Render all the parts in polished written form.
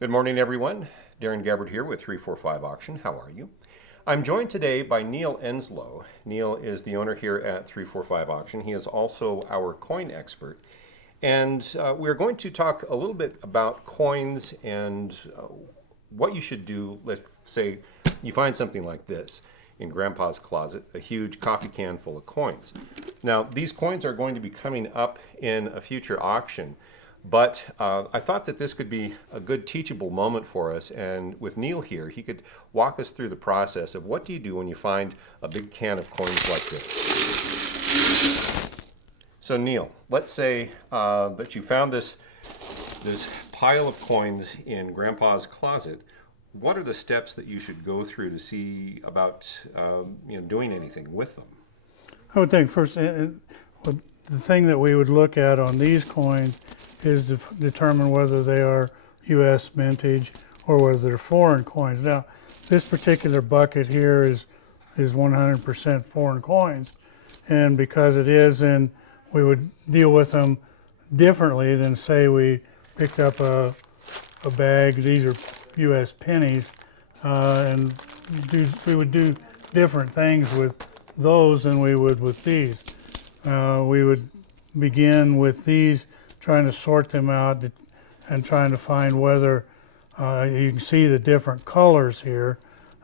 Good morning, everyone. Darren Gabbard here with 345 Auction. How are you? I'm joined today by Neil Enslow. Neil is the owner here at 345 Auction. He is also our coin expert. And we're going to talk a little bit about coins and what you should do. Let's say you find something like this in Grandpa's closet, a huge coffee can full of coins. Now, these coins are going to be coming up in a future auction. But I thought that this could be a good teachable moment for us. And with Neil here, he could walk us through the process of what do you do when you find a big can of coins like this. So Neil, let's say that you found this pile of coins in Grandpa's closet. What are the steps that you should go through to see about doing anything with them? I would think first, the thing that we would look at on these coins is to determine whether they are U.S. vintage or whether they're foreign coins. Now, this particular bucket here is 100% foreign coins, and because it is, and we would deal with them differently than say we picked up a bag. These are U.S. pennies, and we would do different things with those than we would with these. We would begin with these, trying to sort them out and trying to find whether you can see the different colors here.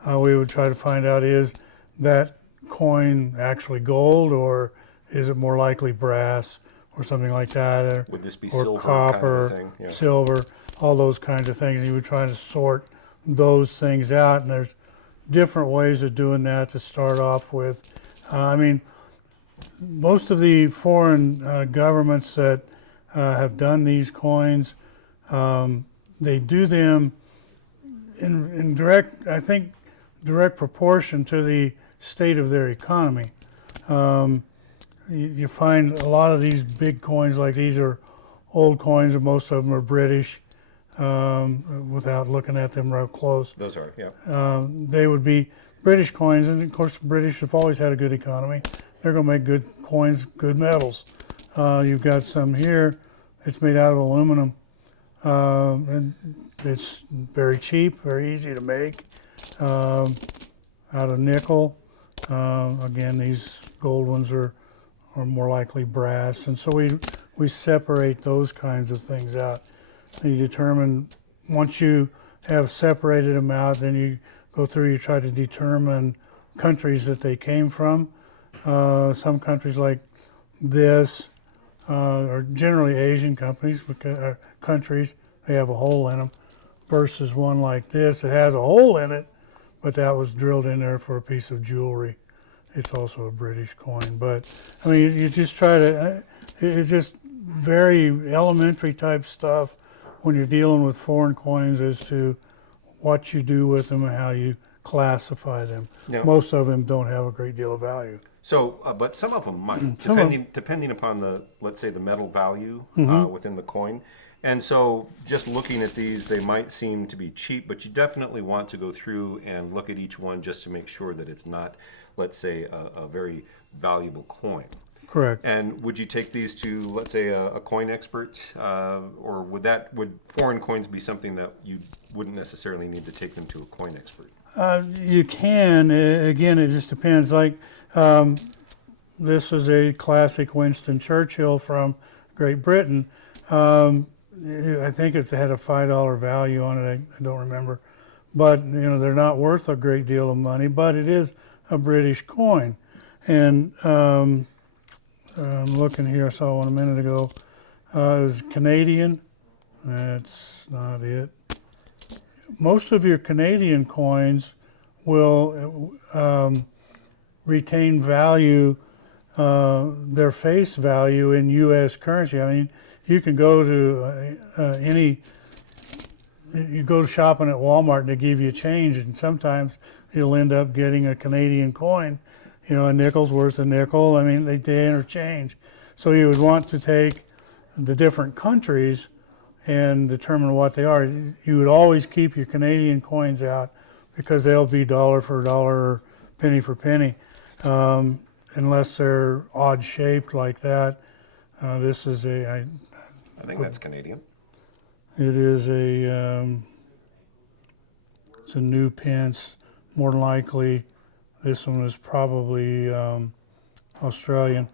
We would try to find out, is that coin actually gold, or is it more likely brass or something like that? Would this be or silver copper, kind of thing? Yeah. silver, all those kinds of things. And you would try to sort those things out, and there's different ways of doing that to start off with. Most of the foreign governments that have done these coins, they do them in direct proportion to the state of their economy. You find a lot of these big coins like these are old coins, and most of them are British, without looking at them real close. Those are, yeah. They would be British coins, and of course the British have always had a good economy. They're going to make good coins, good metals. You've got some here. It's made out of aluminum, and it's very cheap, very easy to make, out of nickel. Again, these gold ones are more likely brass, and so we separate those kinds of things out. And you determine, once you have separated them out, then you go through, you try to determine countries that they came from. Some countries like this are generally Asian countries, they have a hole in them, versus one like this. It has a hole in it, but that was drilled in there for a piece of jewelry. It's also a British coin, but I mean, you just try to, it's just very elementary type stuff when you're dealing with foreign coins as to what you do with them and how you classify them. Yeah. Most of them don't have a great deal of value. So, but some of them might, depending upon the, let's say, the metal value within the coin. And so just looking at these, they might seem to be cheap, but you definitely want to go through and look at each one just to make sure that it's not, let's say, a very valuable coin. Correct. And would you take these to, let's say, a coin expert, or would foreign coins be something that you wouldn't necessarily need to take them to a coin expert? You can. Again, it just depends. Like, this is a classic Winston Churchill from Great Britain. I think it had a $5 value on it. I don't remember. But, they're not worth a great deal of money, but it is a British coin. And I'm looking here, I saw one a minute ago. It was Canadian. That's not it. Most of your Canadian coins will retain value, their face value in U.S. currency. I mean, you can go to you go shopping at Walmart and they give you change, and sometimes you'll end up getting a Canadian coin. A nickel's worth a nickel. I mean, they interchange. So you would want to take the different countries and determine what they are. You would always keep your Canadian coins out because they'll be dollar for dollar or penny for penny, unless they're odd shaped like that. This is I think that's Canadian. It is a It's a new pence, more than likely. This one was probably Australian.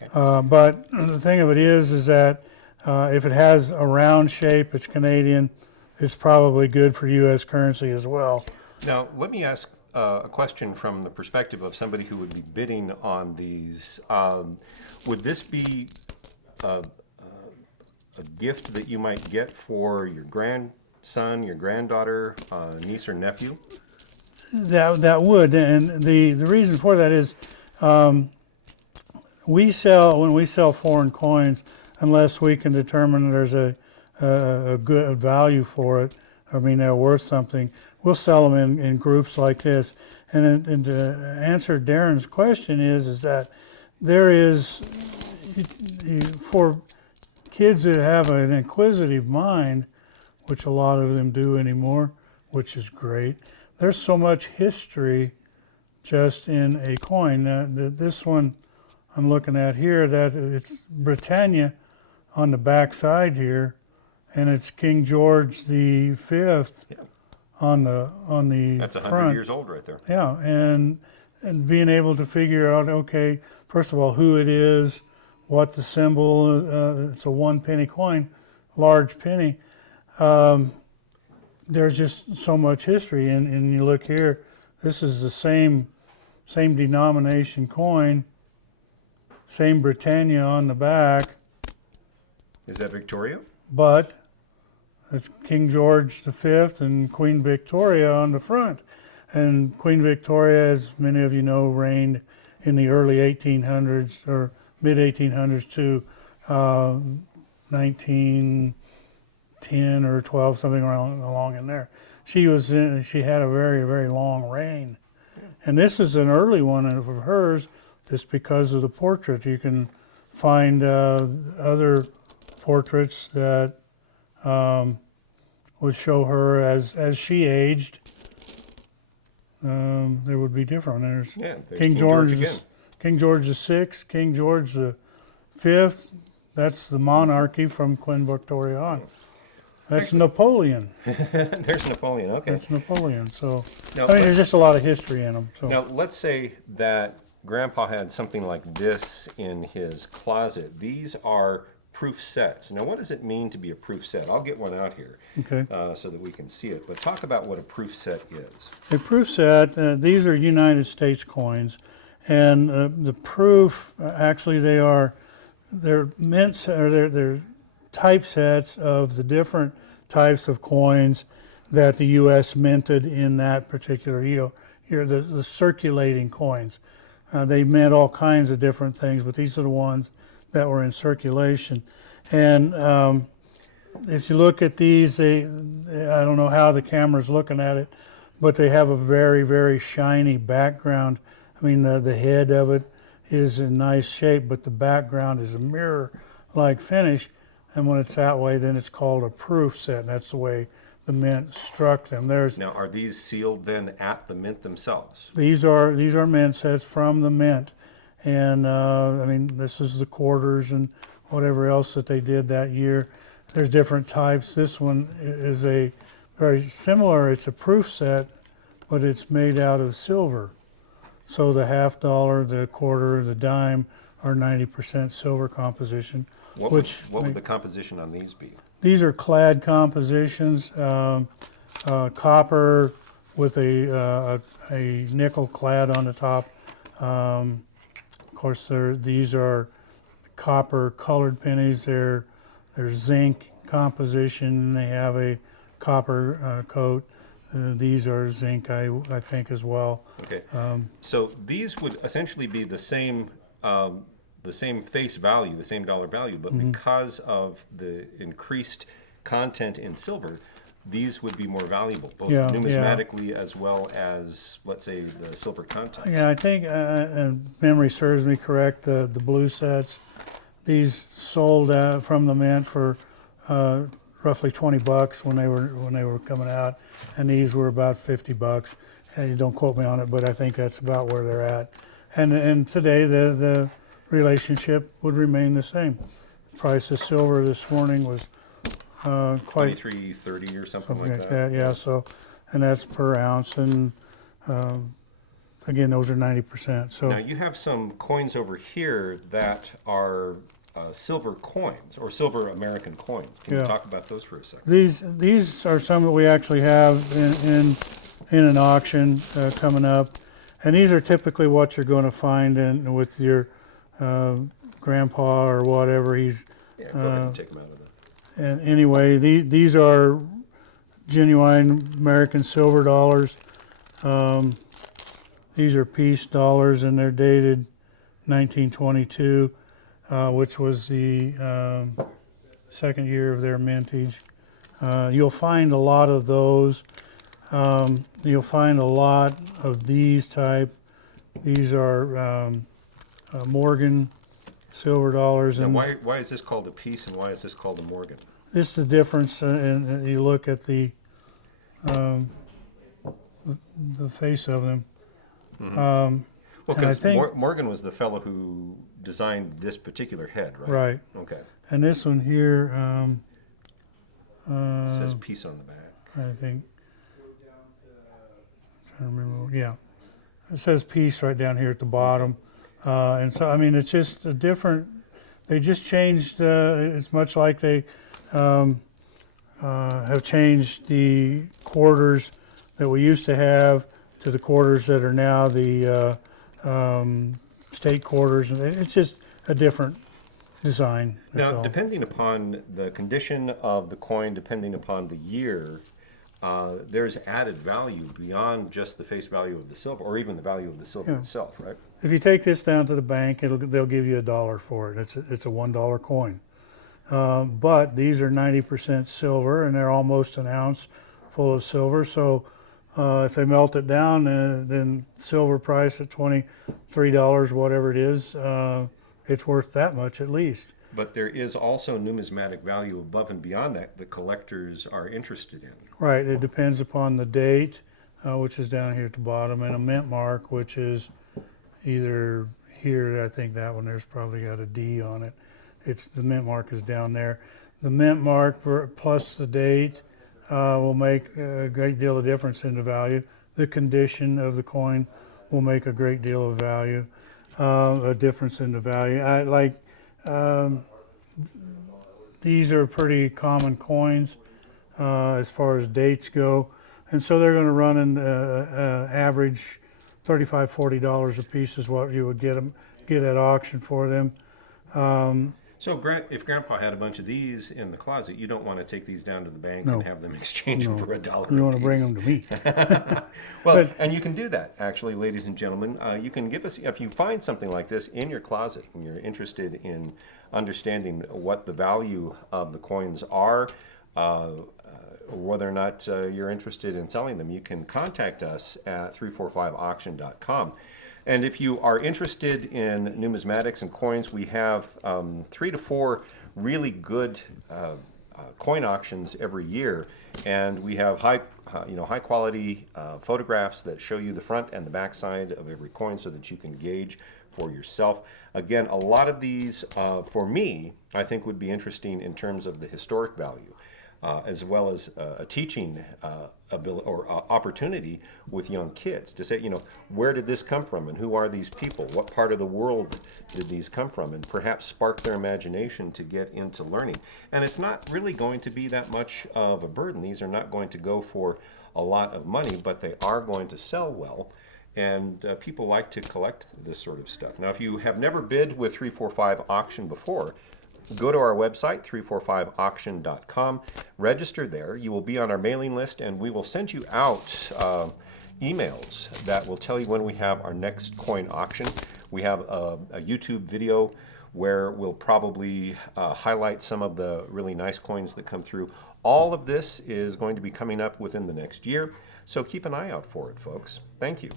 Okay. But the thing of it is that if it has a round shape, it's Canadian. It's probably good for U.S. currency as well. Now, let me ask a question from the perspective of somebody who would be bidding on these. Would this be a gift that you might get for your grandson, your granddaughter, niece or nephew? That would, and the reason for that is when we sell foreign coins, unless we can determine there's a good value for it, I mean they're worth something, we'll sell them in groups like this. And to answer Darren's question is that there is, for kids that have an inquisitive mind, which a lot of them do anymore, which is great, there's so much history just in a coin. Now, this one I'm looking at here, that it's Britannia on the back side here, and it's King George the Fifth on the That's 100 front. years old right there. Yeah, and being able to figure out, okay, first of all, who it is, what the symbol. It's a 1 penny coin, large penny. There's just so much history, and you look here. This is the same denomination coin, same Britannia on the back, Is that Victoria? but it's King George V and Queen Victoria on the front. And Queen Victoria, as many of you know, reigned in the early 1800s or mid 1800s to 1910 or 12, something along in there. She had a very, very long reign. And this is an early one of hers, just because of the portrait. You can find other portraits that would show her as she aged. There would be different. There's King George again. King George VI, King George V. That's the monarchy from Queen Victoria on. That's Napoleon. There's Napoleon. Okay. That's Napoleon. So Now, I mean, there's just a lot of history in them. So Now, let's say that Grandpa had something like this in his closet. These are proof sets. Now, what does it mean to be a proof set? I'll get one out here okay. So that we can see it. But talk about what a proof set is. A proof set. These are United States coins, and the proof actually they're mints or they're typesets of the different types of coins that the U.S. minted in that particular year. Here, the circulating coins. They meant all kinds of different things, but these are the ones that were in circulation. And if you look at these, I don't know how the camera's looking at it, but they have a very, very shiny background. I mean, the head of it is in nice shape, but the background is a mirror-like finish. And when it's that way, then it's called a proof set, and that's the way the mint struck them. Now, are these sealed then at the mint themselves? These are mint sets from the mint, and I mean, this is the quarters and whatever else that they did that year. There's different types. This one is a very similar. It's a proof set, but it's made out of silver. So the $50, the quarter, the dime are 90% silver composition. What would the composition on these be? These are clad compositions, copper with a nickel clad on the top. Of course, these are copper colored pennies. They're zinc composition. They have a copper coat. These are zinc, I think, as well. Okay. So these would essentially be the same face value, the same dollar value, but because of the increased content in silver, these would be more valuable, both numismatically as well as, let's say, the silver content. Yeah, I think, and memory serves me correct, the blue sets, these sold from the mint for roughly $20 when they were coming out, and these were about $50. And don't quote me on it, but I think that's about where they're at. And today the relationship would remain the same. Price of silver this morning was quite $23.30 or something like that. Yeah, so and that's per ounce. And again, those are 90%. So Now you have some coins over here that are silver coins or silver American coins. Can you Yeah. talk about those for a second? these are some that we actually have in an auction coming up, and these are typically what you're going to find in with your grandpa or whatever. He's Yeah, go ahead and take them out of the. and anyway, these are genuine American silver dollars. These are peace dollars, and they're dated 1922, which was the second year of their mintage. You'll find a lot of those. You'll find a lot of these type. These are Morgan silver dollars. Now, And why is this called a piece and why is this called a Morgan? this is the difference. And you look at the face of them. Mm-hmm. Well, Well, and I because think Morgan was the fellow who designed this particular head, right? right. Okay. And this one here, It says piece on the back. I think. I'm trying to remember. Yeah, it says peace right down here at the bottom. And so, I mean, it's just a different. They just changed. It's much like they have changed the quarters that we used to have to the quarters that are now the state quarters. And it's just a different design. That's Now, all. depending upon the condition of the coin, depending upon the year, there's added value beyond just the face value of the silver, or even the value of the silver Yeah. itself, right? If you take this down to the bank, they'll give you $1 for it. It's a $1 coin. But these are 90% silver, and they're almost an ounce full of silver. So if they melt it down, then silver price at $23, whatever it is, it's worth that much at least. But there is also numismatic value above and beyond that the collectors are interested in. Right. It depends upon the date, which is down here at the bottom, and a mint mark, which is either here. I think that one there's probably got a D on it. It's the mint mark is down there. The mint mark plus the date will make a great deal of difference in the value. The condition of the coin will make a great deal of value, a difference in the value. I like these are pretty common coins as far as dates go, and so they're going to run in average $35, $40 a piece is what you would get at auction for them. So if Grandpa had a bunch of these in the closet, you don't want to take these down to the bank No. and have them exchange them for $1 You a want to bring piece. them to me. Well, and you can do that, actually, ladies and gentlemen. You can give us, if you find something like this in your closet and you're interested in understanding what the value of the coins are, whether or not you're interested in selling them, you can contact us at 345auction.com. And if you are interested in numismatics and coins, we have 3 to 4 really good coin auctions every year, and we have high quality photographs that show you the front and the back side of every coin so that you can gauge for yourself. Again, a lot of these, for me, I think would be interesting in terms of the historic value. As well as a teaching ability or opportunity with young kids to say, where did this come from and who are these people? What part of the world did these come from? And perhaps spark their imagination to get into learning. And it's not really going to be that much of a burden. These are not going to go for a lot of money, but they are going to sell well. And people like to collect this sort of stuff. Now, if you have never bid with 345 Auction before, go to our website, 345auction.com, register there. You will be on our mailing list, and we will send you out emails that will tell you when we have our next coin auction. We have a YouTube video where we'll probably highlight some of the really nice coins that come through. All of this is going to be coming up within the next year, so keep an eye out for it, folks. Thank you.